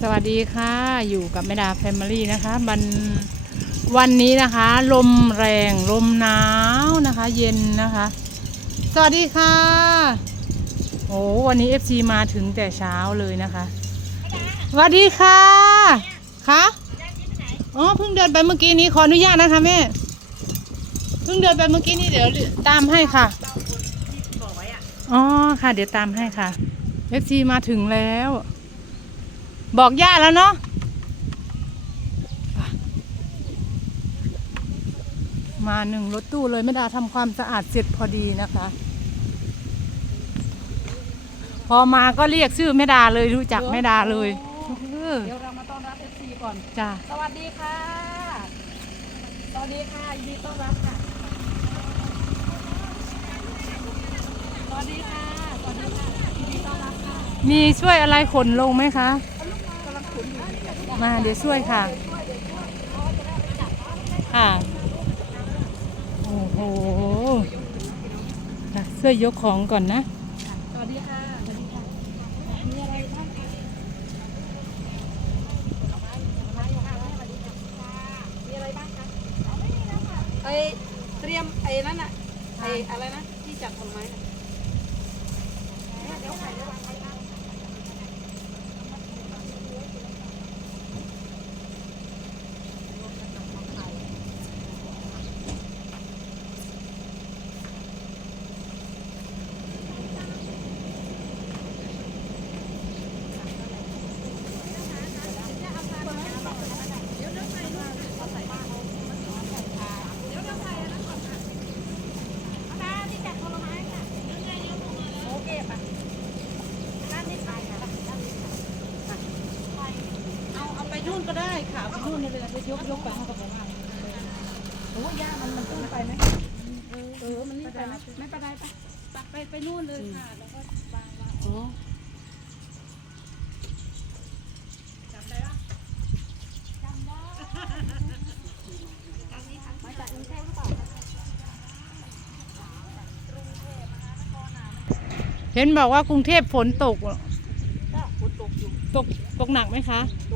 สวัสดีค่ะ อยู่กับแม่ดาแฟมิลี่นะคะวันวันนี้นะคะ ลมแรงลมหนาวนะคะ เย็นนะคะ สวัสดีค่ะ โอ้วันนี้ FC มาถึงแต่เช้าเลยนะคะสวัสดีค่ะคะอ๋อเพิ่งเดินไปเมื่อกี้นี้ขออนุญาตนะคะแม่เพิ่งเดินไปเมื่อกี้นี้เดี๋ยวตามให้ค่ะอ๋อค่ะ เดี๋ยวตามให้ค่ะ FC มาถึงแล้ว บอกย่าแล้วเนาะไปมาหนึ่งรถตู้เลยไม่ได้ทำความสะอาดเสร็จพอดีนะคะ พอมาก็เรียกชื่อแม่ดาเลยรู้จักแม่ดาเลยเออเดี๋ยวเรามาต้อนรับเอฟซีก่อนจ้าสวัสดีค่ะสวัสดีค่ะยินดีต้อนรับค่ะสวัสดีค่ะสวัสดีค่ะยินดีต้อนรับค่ะมีช่วยอะไรขนลงไหมคะ มาเดี๋ยวช่วยค่ะ ค่ะ โอ้โหช่วยยกของก่อนนะ สวัสดีค่ะ สวัสดีค่ะ มีอะไรบ้างคะมีอะไรบ้างคะไอเตรียมไอ้นั่นน่ะไอ้อะไรนะที่จัดผลไม้น่ะเดี๋ยวใส่เดี๋ยวใส่ โอเคป่ะด้านนี้ไปค่ะเอาเอาไป นู่นก็ได้ค่ะเอาไปนู่นเลยไปยกยกไปให้กับผมอะโอ้ย่ามันมันตื้นไปไหมเออมันนี่ไปไหมไม่ไปได้ปะไปไปนู่นเลยค่ะ แล้วก็วางวางอ๋อจำได้ปะจำได้มาจากกรุงเทพหรือเปล่าเห็นบอกว่ากรุงเทพฝนตกก็ฝนตกอยู่ ตกตกหนักไหมคะตกตกตก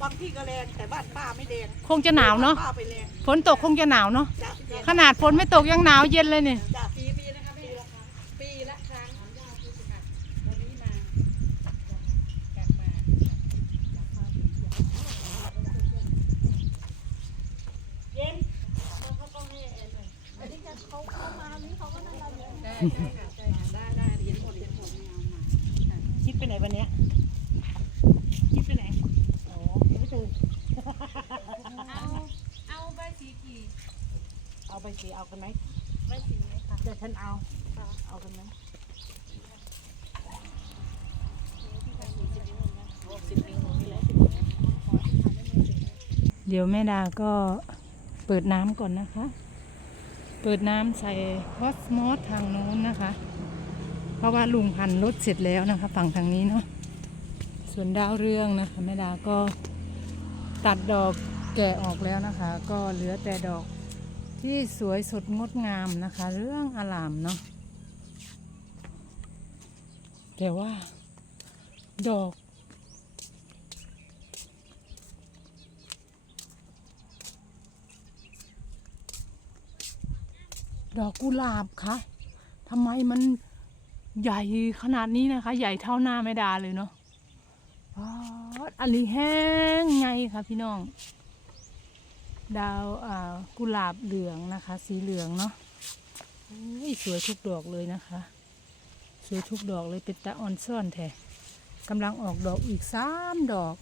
บางที่ก็แรงแต่บ้านป้าไม่แรงคงจะหนาวเนาะ ป้าไปแรงฝนตกคงจะหนาวเนาะ จ้ะเย็นขนาดฝนไม่ตกยังหนาวเย็นเลยเนี่ย จ้ะปีปีนะคะปีละครั้งปีละครั้งวันนี้มากลับมาเย็นเขาต้องให้เอ็นเลยอันนี้เขาเข้ามานี้เขาก็นั่งเราเลยได้ค่ะใช่ค่ะได้ได้เรียนหมดเรียนหมดไม่เอามาคิดไปไหนวันเนี้ยคิดไปไหนโอ้ ไม่ตื่นเอาเอาใบสีกี่เอาไปสีเอากันไหมใบสีค่ะเดี๋ยวฉันเอาเอากันไหมเดี๋ยวแม่ดาก็เปิดน้ำก่อนนะคะ เปิดน้ำใส่คอสมอสทางโน้นนะคะ เพราะว่าลุงพันธุ์รถเสร็จแล้วนะคะ ฝั่งทางนี้เนาะ ส่วนดาวเรืองนะคะแม่ดาก็ ตัดดอกแก่ออกแล้วนะคะ ก็เหลือแต่ดอกที่สวยสดงดงามนะคะ เรื่องอลามเนาะแต่ว่า ดอก ดอกกุหลาบคะทำไมมันใหญ่ขนาดนี้นะคะ ใหญ่เท่าหน้าไม่ดาเลยเนาะป๊าดอันนี้แห้งไง คะพี่น้อง ดาวกุหลาบเหลืองนะคะ สีเหลืองเนาะสวยทุกดอกเลยนะคะ สวยทุกดอกเลยเป็นตาออนซ่อนแท้กำลังออกดอกอีกสามดอก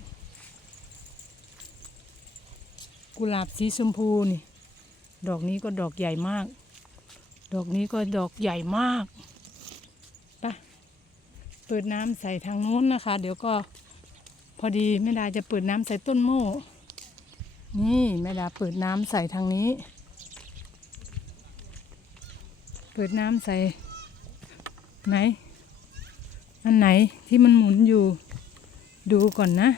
กุหลาบสีชมพูนี่ ดอกนี้ก็ดอกใหญ่มาก ดอกนี้ก็ดอกใหญ่มากไปเปิดน้ำใส่ทางนู้นนะคะ เดี๋ยวก็ พอดีแม่ดาจะเปิดน้ำใส่ต้นโม่ นี่แม่ดาเปิดน้ำใส่ทางนี้ เปิดน้ำใส่ ไหน อันไหนที่มันหมุนอยู่ ดูก่อนนะ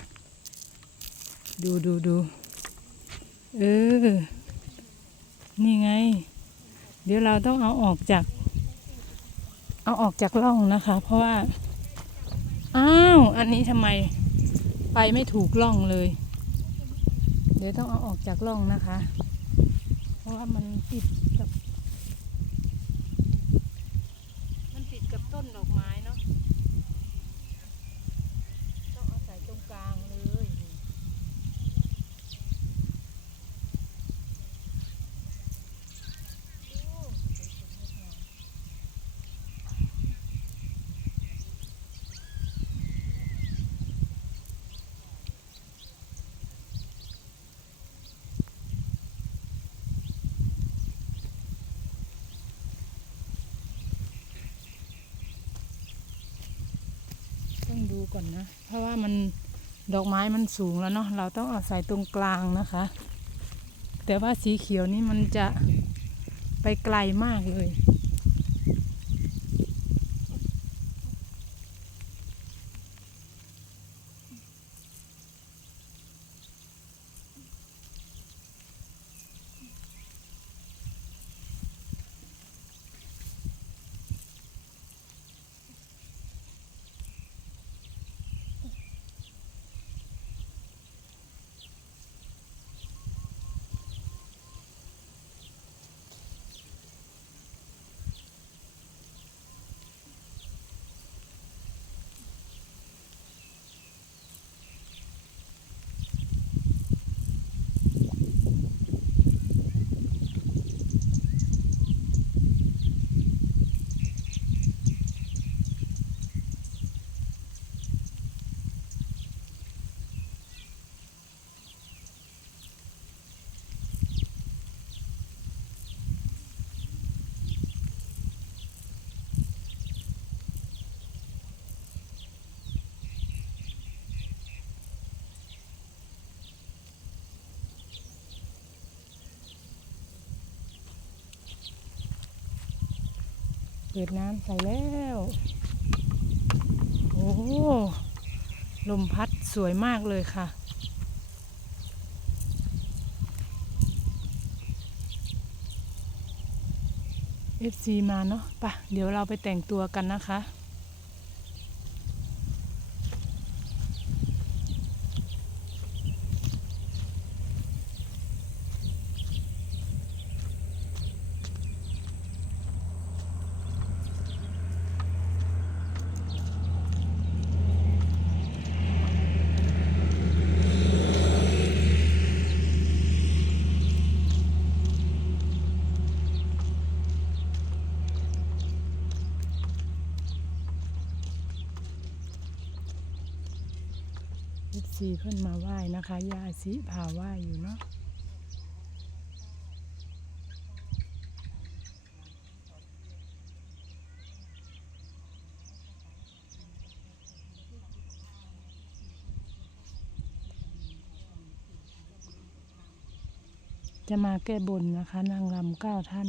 ดูดูดูเออ นี่ไง เดี๋ยวเราต้องเอาออกจาก เอาออกจากร่องนะคะ เพราะว่า อ้าว อันนี้ทำไม ไปไม่ถูกล่องเลย เดี๋ยวต้องเอาออกจากล่องนะคะ เพราะว่ามันติดกับ มันติดกับต้นดอกไม้เนาะ ต้องเอาใส่ตรงกลางเลยโอ้สวยๆงดงามต้องดูก่อ นะ เพราะว่ามันดอกไม้มันสูงแล้วเนาะเราต้องเอาใส่ตรงกลางนะคะ แต่ว่าสีเขียวนี่มันจะไปไกลมากเลย เปิดน้ำใส่แล้ว โอ้ลมพัดสวยมากเลยค่ะ FC มาเนาะปะเดี๋ยวเราไปแต่งตัวกันนะคะ FC เพิ่นมาไหว้นะคะยาสิพาไหว้อยู่เนาะจะมาแก้บนนะคะ นางรำเก้าท่าน